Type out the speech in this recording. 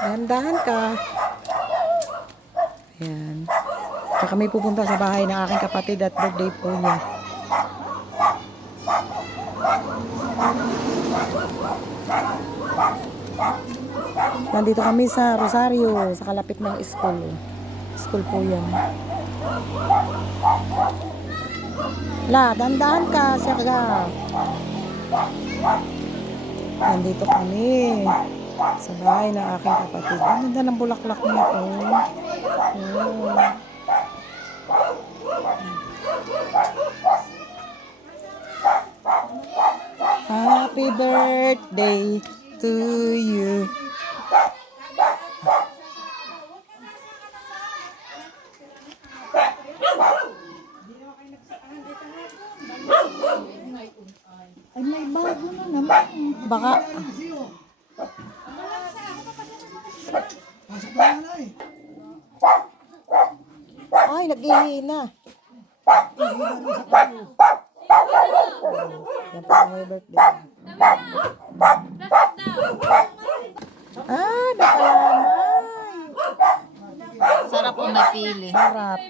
Dahan-dahan ka. Ayan. So kami pupunta sa bahay ng aking kapatid at birthday po niya. Nandito kami sa Rosario, sa kalapit ng school. School po yan. La, dandahan ka, siya. Nandito kami sa bahay ng aking kapatid. Ang ganda ng bulaklak niya, oh. Oh. Happy birthday to you. Ay, may bago na naman. Baka ay, nag-ihina. Yan po ang birthday. Ah, nakalamay. Sarap kung may pili. Sarap.